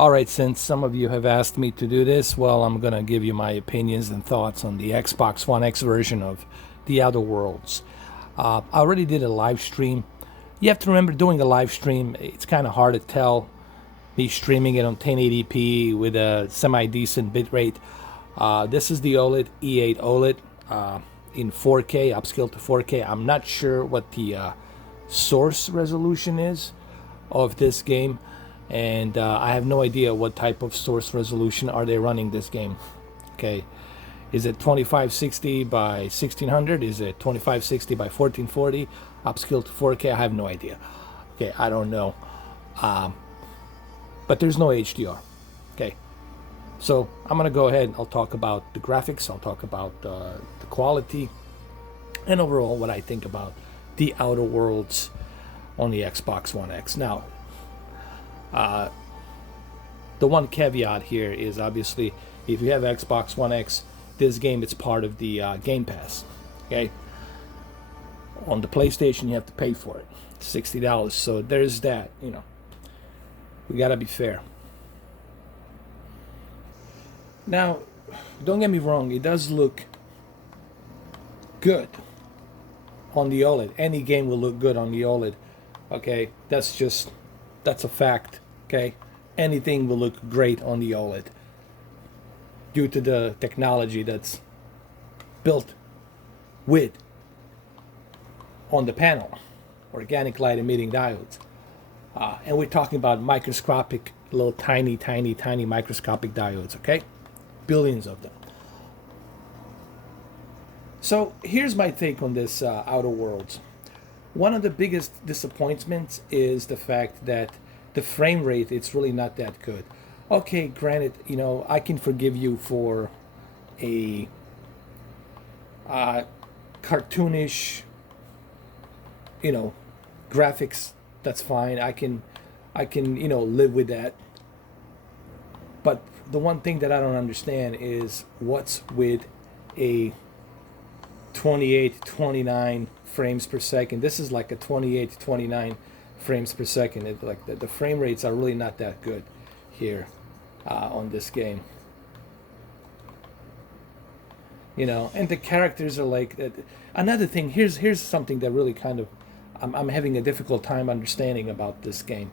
All right, since some of you have asked me to do this, well, I'm going to give you my opinions and thoughts on the Xbox One X version of The Outer Worlds. I already did a live stream. You have to remember, doing a live stream, it's kind of hard to tell. Me streaming it on 1080p with a semi-decent bitrate. This is the OLED, E8 OLED in 4K, upscaled to 4K. I'm not sure what the source resolution is of this game, and I have no idea what type of source resolution are they running this game. Okay, is it 2560 by 1600? Is it 2560 by 1440? Upscaled to 4K? I have no idea. Okay, I don't know. But there's no HDR. Okay, so I'm gonna go ahead and I'll talk about the graphics, I'll talk about the quality, and overall what I think about the Outer Worlds on the Xbox One X. Now, the one caveat here is, obviously, if you have Xbox One X, this game is part of the Game Pass. Okay, on the PlayStation you have to pay for it, $60. So there's that. You know, we gotta be fair. Now, don't get me wrong, it does look good on the OLED. Any game will look good on the OLED. Okay, that's a fact. Okay, anything will look great on the OLED due to the technology that's built with on the panel, organic light emitting diodes. And we're talking about microscopic, little tiny microscopic diodes, okay? Billions of them. So here's my take on this Outer Worlds. One of the biggest disappointments is the fact that the frame rate, it's really not that good. Okay, granted, you know, I can forgive you for a cartoonish, you know, graphics. That's fine. I can, you know, live with that. But the one thing that I don't understand is what's with a 28, 29 frames per second. This is like a 28, 29 frames per second. It, like the frame rates are really not that good here on this game. You know, and the characters are like another thing. Here's something that really kind of I'm having a difficult time understanding about this game.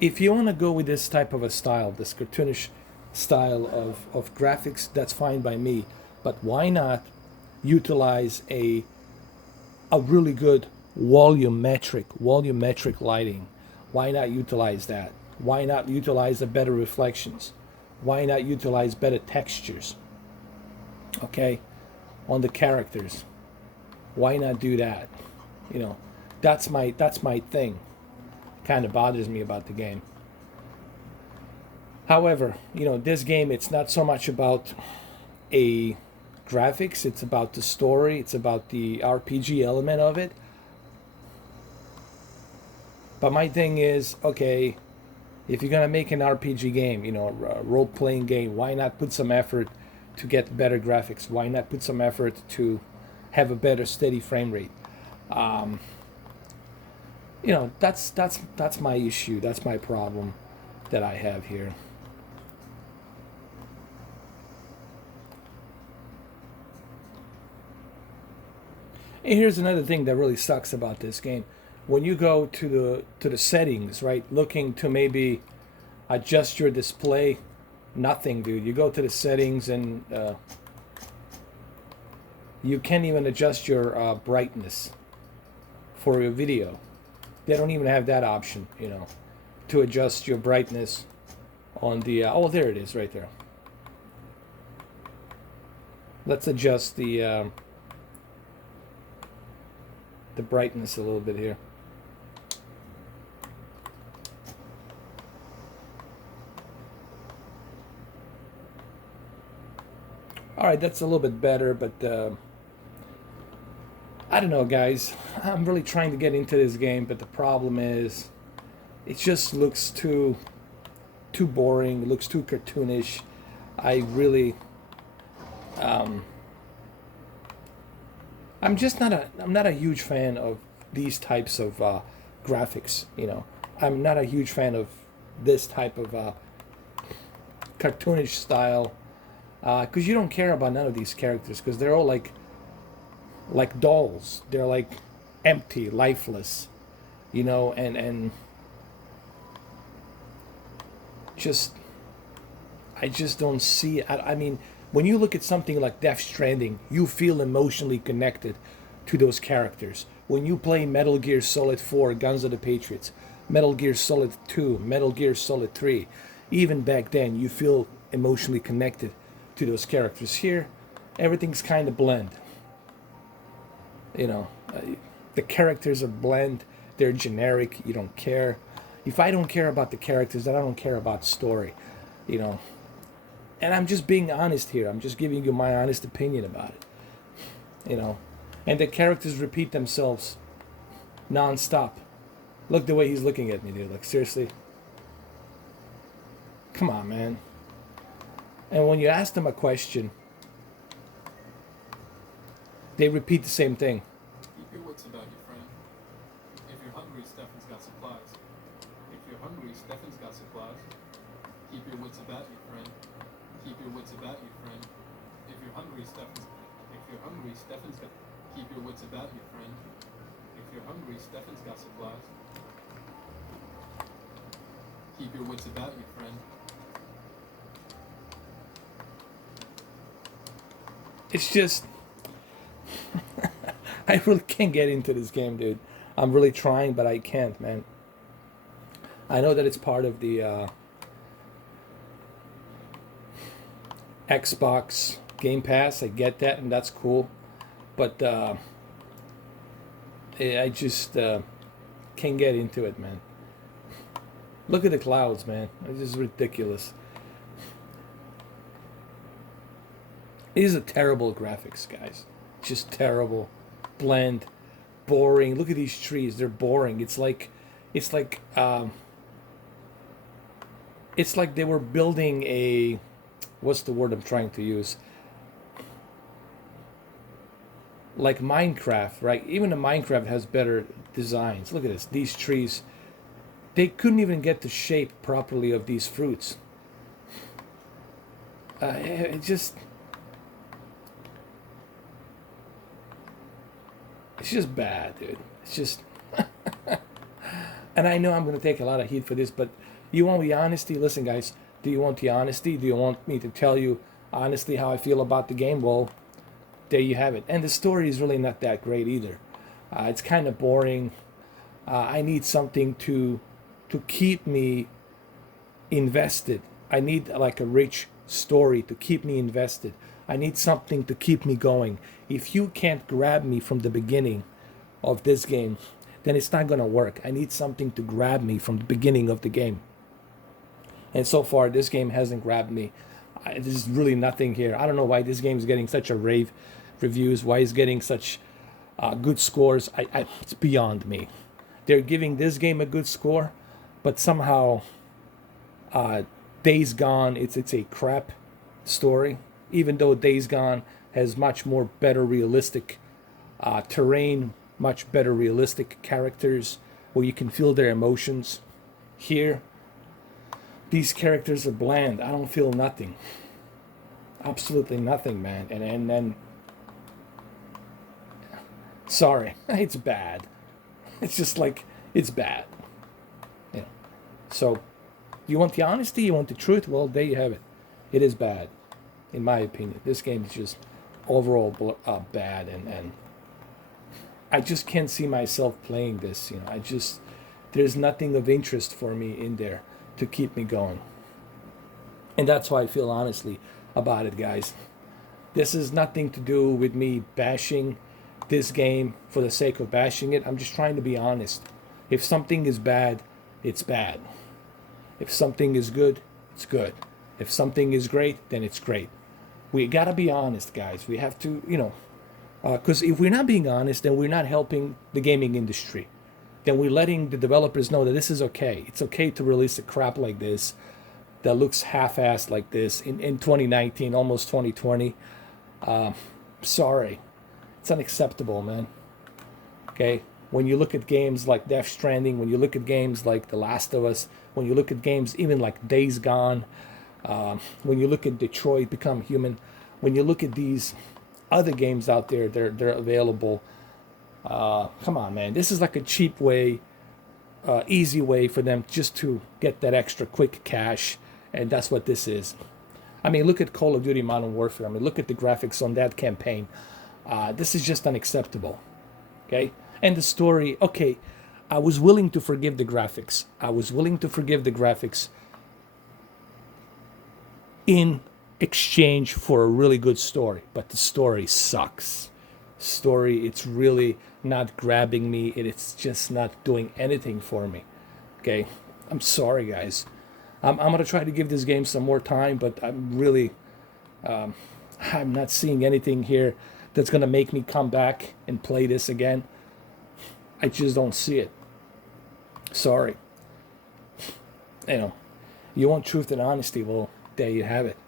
If you want to go with this type of a style, this cartoonish style of graphics, that's fine by me. But why not utilize a really good volumetric lighting? Why not utilize that? Why not utilize the better reflections? Why not utilize better textures? Okay, on the characters. Why not do that? You know, that's my thing. Kind of bothers me about the game. However, you know, this game, it's not so much about a graphics, it's about the story, it's about the RPG element of it. But my thing is, okay, if you're gonna make an RPG game, you know, a role-playing game, why not put some effort to get better graphics? Why not put some effort to have a better steady frame rate? You know, that's my issue. That's my problem that I have here. And here's another thing that really sucks about this game. When you go to the settings, right, looking to maybe adjust your display, nothing, dude. You go to the settings and you can't even adjust your brightness for your video. They don't even have that option, you know, to adjust your brightness on the oh, there it is right there. Let's adjust the brightness a little bit here. All right, that's a little bit better, but I don't know, guys. I'm really trying to get into this game, but the problem is it just looks too boring. It looks too cartoonish. I really I'm not a huge fan of these types of graphics. You know, I'm not a huge fan of this type of cartoonish style, because you don't care about none of these characters because they're all like dolls. They're like empty, lifeless, and just I just don't see it. I mean, when you look at something like Death Stranding, you feel emotionally connected to those characters. When you play Metal Gear Solid 4, Guns of the Patriots, Metal Gear Solid 2, Metal Gear Solid 3, even back then, you feel emotionally connected to those characters. Here, everything's kind of bland. You know, the characters are bland. They're generic. You don't care. If I don't care about the characters, then I don't care about story. You know, and I'm just being honest here. I'm just giving you my honest opinion about it. You know, and the characters repeat themselves non-stop. Look the way he's looking at me, dude. Like, seriously. Come on, man. And when you ask them a question, they repeat the same thing. Keep your wits about you, friend. If you're hungry, Stefan's got supplies. If you're hungry, Stefan's got supplies. Keep your wits about you, friend. Keep your wits about you, friend. If you're hungry, Stefan's got. Keep your wits about you, friend. If you're hungry, Stefan's got supplies. Keep your wits about you, friend. It's just I really can't get into this game, dude. I'm really trying, but I can't, man. I know that it's part of the Xbox Game Pass. I get that, and that's cool. But I just can't get into it, man. Look at the clouds, man. It's just ridiculous. These are terrible graphics, guys. Just terrible, bland, boring. Look at these trees; they're boring. It's like they were building a, what's the word I'm trying to use? Like Minecraft, right? Even the Minecraft has better designs. Look at this; these trees. They couldn't even get the shape properly of these fruits. It just. It's just bad, dude. It's just. And I know I'm going to take a lot of heat for this, but you want the honesty? Listen, guys, do you want the honesty? Do you want me to tell you honestly how I feel about the game? Well, there you have it. And the story is really not that great either. It's kind of boring. I need something to keep me invested. I need like a rich story to keep me invested. I need something to keep me going. If you can't grab me from the beginning of this game, then it's not going to work. I need something to grab me from the beginning of the game. And so far, this game hasn't grabbed me. There's really nothing here. I don't know why this game is getting such a rave reviews, why it's getting such good scores. It's beyond me. They're giving this game a good score, but somehow Days Gone, it's a crap story. Even though Days Gone has much more better realistic terrain, much better realistic characters where you can feel their emotions. Here, these characters are bland. I don't feel nothing. Absolutely nothing, man. And then, sorry, it's bad. It's just like, it's bad. You know. So, you want the honesty? You want the truth? Well, there you have it. It is bad, in my opinion. This game is just overall bad, and I just can't see myself playing this. You know, there's nothing of interest for me in there to keep me going. And that's how I feel honestly about it, guys. This is nothing to do with me bashing this game for the sake of bashing it. I'm just trying to be honest. If something is bad, it's bad. If something is good, it's good. If something is great, then it's great. We gotta be honest, guys. We have to, because if we're not being honest, then we're not helping the gaming industry. Then we're letting the developers know that this is okay. It's okay to release a crap like this that looks half-assed like this in 2019, almost 2020. Sorry. It's unacceptable, man. Okay? When you look at games like Death Stranding, when you look at games like The Last of Us, when you look at games even like Days Gone, when you look at Detroit Become Human, when you look at these other games out there, they're available. Come on, man. This is like a cheap way, easy way for them just to get that extra quick cash, and that's what this is. I mean, look at Call of Duty Modern Warfare. I mean, look at the graphics on that campaign. This is just unacceptable. Okay? And the story, okay, I was willing to forgive the graphics. I was willing to forgive the graphics in exchange for a really good story. But the story sucks. Story, it's really not grabbing me. It's just not doing anything for me. Okay? I'm sorry, guys. I'm going to try to give this game some more time, but I'm not seeing anything here that's going to make me come back and play this again. I just don't see it. Sorry. You know, you want truth and honesty? Well, there you have it.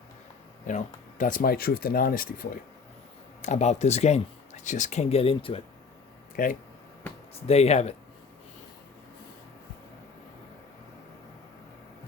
You know, that's my truth and honesty for you about this game. I just can't get into it. Okay? So there you have it.